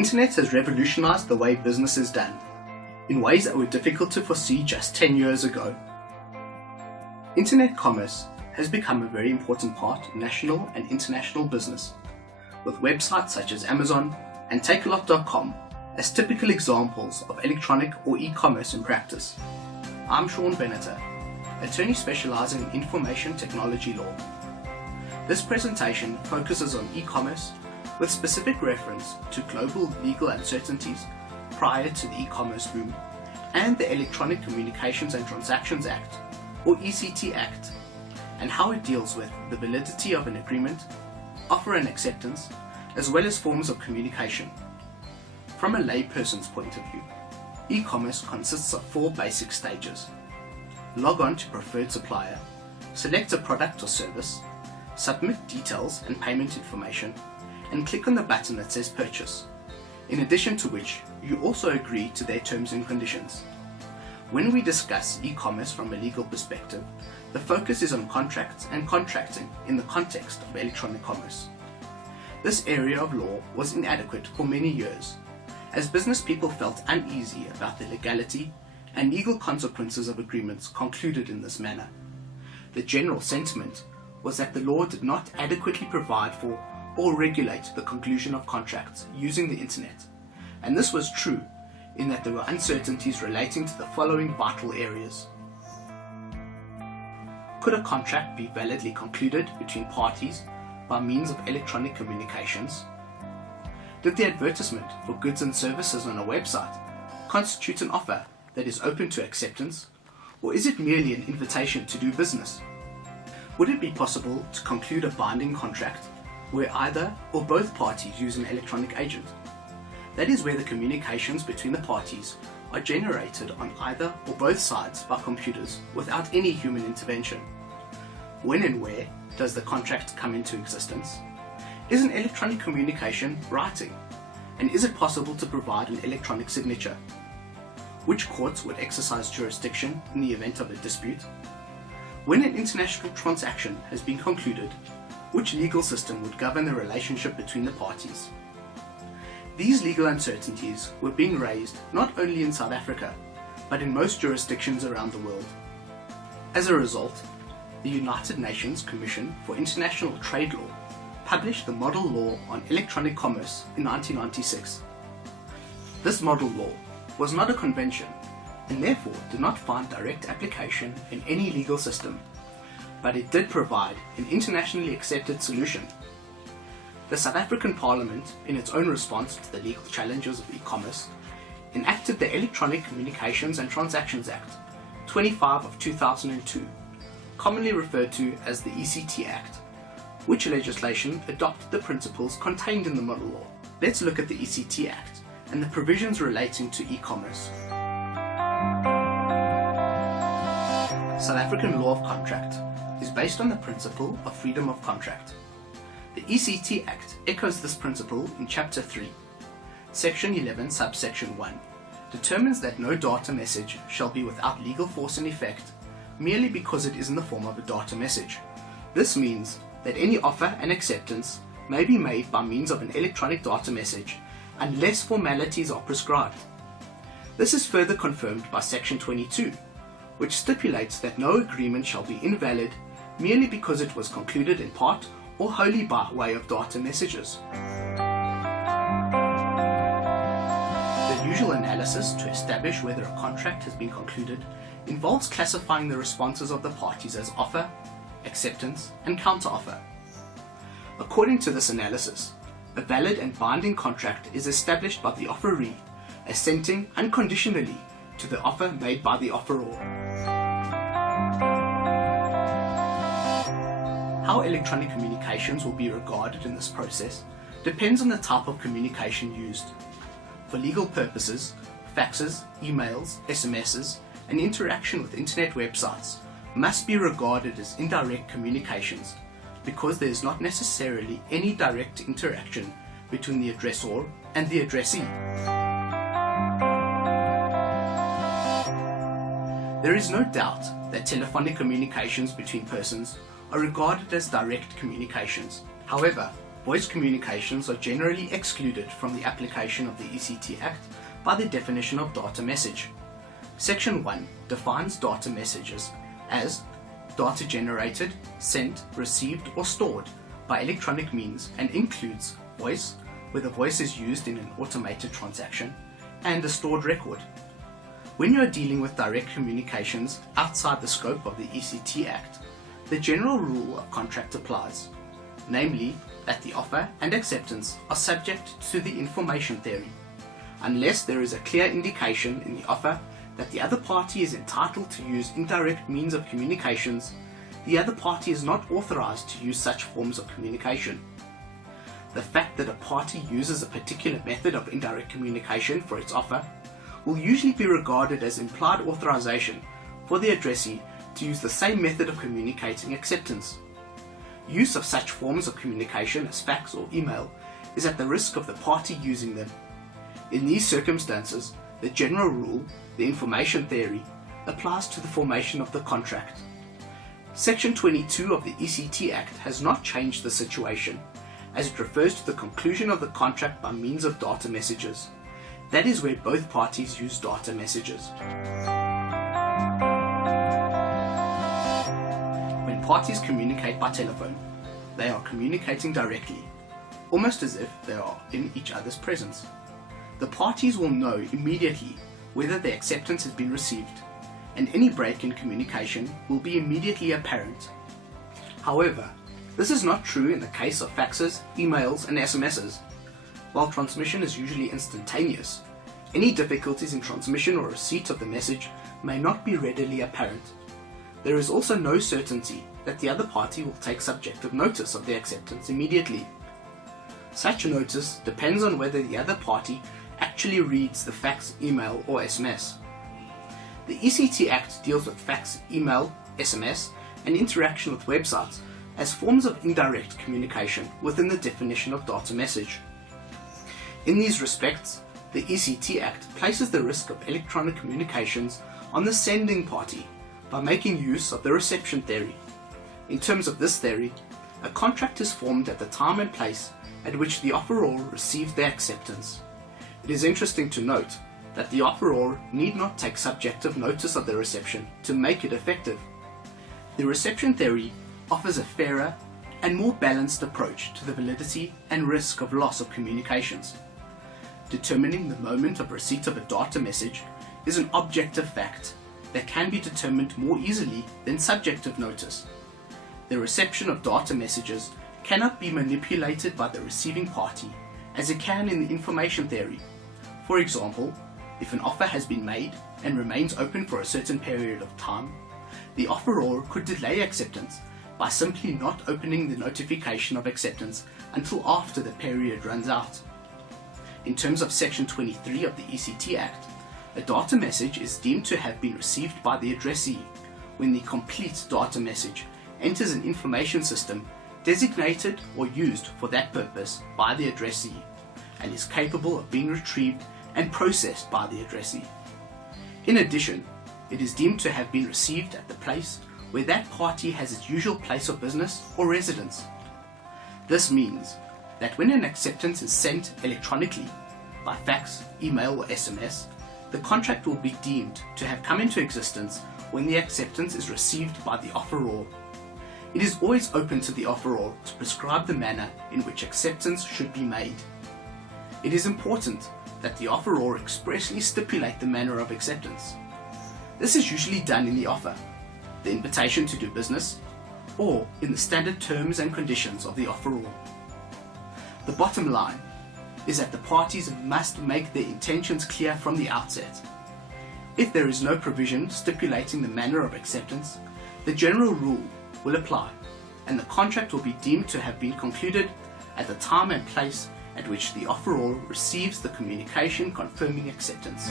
internet has revolutionized the way business is done, in ways that were difficult to foresee just 10 years ago. Internet commerce has become a very important part of national and international business, with websites such as Amazon and Takealot.com as typical examples of electronic or e-commerce in practice. I'm Shaun Benater, attorney specializing in information technology law. This presentation focuses on e-commerce with specific reference to global legal uncertainties prior to the e-commerce boom and the Electronic Communications and Transactions Act, or ECT Act, and how it deals with the validity of an agreement, offer and acceptance, as well as forms of communication. From a layperson's point of view, e-commerce consists of 4 basic stages. Log on to preferred supplier, select a product or service, submit details and payment information, and click on the button that says purchase, in addition to which you also agree to their terms and conditions. When we discuss e-commerce from a legal perspective, the focus is on contracts and contracting in the context of electronic commerce. This area of law was inadequate for many years, as business people felt uneasy about the legality and legal consequences of agreements concluded in this manner. The general sentiment was that the law did not adequately provide for or regulate the conclusion of contracts using the internet, and this was true in that there were uncertainties relating to the following vital areas. Could a contract be validly concluded between parties by means of electronic communications? Did the advertisement for goods and services on a website constitute an offer that is open to acceptance, or is it merely an invitation to do business? Would it be possible to conclude a binding contract where either or both parties use an electronic agent? That is where the communications between the parties are generated on either or both sides by computers without any human intervention. When and where does the contract come into existence? Is an electronic communication writing? And is it possible to provide an electronic signature? Which courts would exercise jurisdiction in the event of a dispute? When an international transaction has been concluded, which legal system would govern the relationship between the parties? These legal uncertainties were being raised not only in South Africa, but in most jurisdictions around the world. As a result, the United Nations Commission for International Trade Law published the Model Law on Electronic Commerce in 1996. This model law was not a convention and therefore did not find direct application in any legal system, but it did provide an internationally accepted solution. The South African Parliament, in its own response to the legal challenges of e-commerce, enacted the Electronic Communications and Transactions Act 25 of 2002, commonly referred to as the ECT Act, which legislation adopted the principles contained in the model law. Let's look at the ECT Act and the provisions relating to e-commerce. South African law of contract is based on the principle of freedom of contract. The ECT Act echoes this principle in Chapter 3, Section 11, Subsection 1, determines that no data message shall be without legal force and effect merely because it is in the form of a data message. This means that any offer and acceptance may be made by means of an electronic data message unless formalities are prescribed. This is further confirmed by Section 22, which stipulates that no agreement shall be invalid merely because it was concluded in part or wholly by way of data messages. The usual analysis to establish whether a contract has been concluded involves classifying the responses of the parties as offer, acceptance, and counteroffer. According to this analysis, a valid and binding contract is established by the offeree assenting unconditionally to the offer made by the offeror. How electronic communications will be regarded in this process depends on the type of communication used. For legal purposes, faxes, emails, SMSs, and interaction with internet websites must be regarded as indirect communications because there is not necessarily any direct interaction between the addressor and the addressee. There is no doubt that telephonic communications between persons are regarded as direct communications. However, voice communications are generally excluded from the application of the ECT Act by the definition of data message. Section 1 defines data messages as data generated, sent, received or stored by electronic means and includes voice, where the voice is used in an automated transaction, and a stored record. When you are dealing with direct communications outside the scope of the ECT Act, the general rule of contract applies, namely that the offer and acceptance are subject to the information theory, unless there is a clear indication in the offer that the other party is entitled to use indirect means of communications. The other party is not authorized to use such forms of communication. The fact that a party uses a particular method of indirect communication for its offer will usually be regarded as implied authorization for the addressee to use the same method of communicating acceptance. Use of such forms of communication as fax or email is at the risk of the party using them. In these circumstances, the general rule, the information theory, applies to the formation of the contract. Section 22 of the ECT Act has not changed the situation, as it refers to the conclusion of the contract by means of data messages. That is where both parties use data messages. When parties communicate by telephone, they are communicating directly, almost as if they are in each other's presence. The parties will know immediately whether the acceptance has been received, and any break in communication will be immediately apparent. However, this is not true in the case of faxes, emails, and SMSs. While transmission is usually instantaneous, any difficulties in transmission or receipt of the message may not be readily apparent. There is also no certainty that the other party will take subjective notice of the acceptance immediately. Such notice depends on whether the other party actually reads the fax, email, or SMS. The ECT Act deals with fax, email, SMS, and interaction with websites as forms of indirect communication within the definition of data message. In these respects, the ECT Act places the risk of electronic communications on the sending party by making use of the reception theory. In terms of this theory, a contract is formed at the time and place at which the offeror receives the acceptance. It is interesting to note that the offeror need not take subjective notice of the reception to make it effective. The reception theory offers a fairer and more balanced approach to the validity and risk of loss of communications. Determining the moment of receipt of a data message is an objective fact that can be determined more easily than subjective notice. The reception of data messages cannot be manipulated by the receiving party as it can in the information theory. For example, if an offer has been made and remains open for a certain period of time, the offeror could delay acceptance by simply not opening the notification of acceptance until after the period runs out. In terms of Section 23 of the ECT Act, a data message is deemed to have been received by the addressee when the complete data message enters an information system designated or used for that purpose by the addressee and is capable of being retrieved and processed by the addressee. In addition, it is deemed to have been received at the place where that party has its usual place of business or residence. This means that when an acceptance is sent electronically by fax, email, or SMS, the contract will be deemed to have come into existence when the acceptance is received by the offeror. It is always open to the offeror to prescribe the manner in which acceptance should be made. It is important that the offeror expressly stipulate the manner of acceptance. This is usually done in the offer, the invitation to do business, or in the standard terms and conditions of the offeror. The bottom line is that the parties must make their intentions clear from the outset. If there is no provision stipulating the manner of acceptance, the general rule will apply, and the contract will be deemed to have been concluded at the time and place at which the offeror receives the communication confirming acceptance.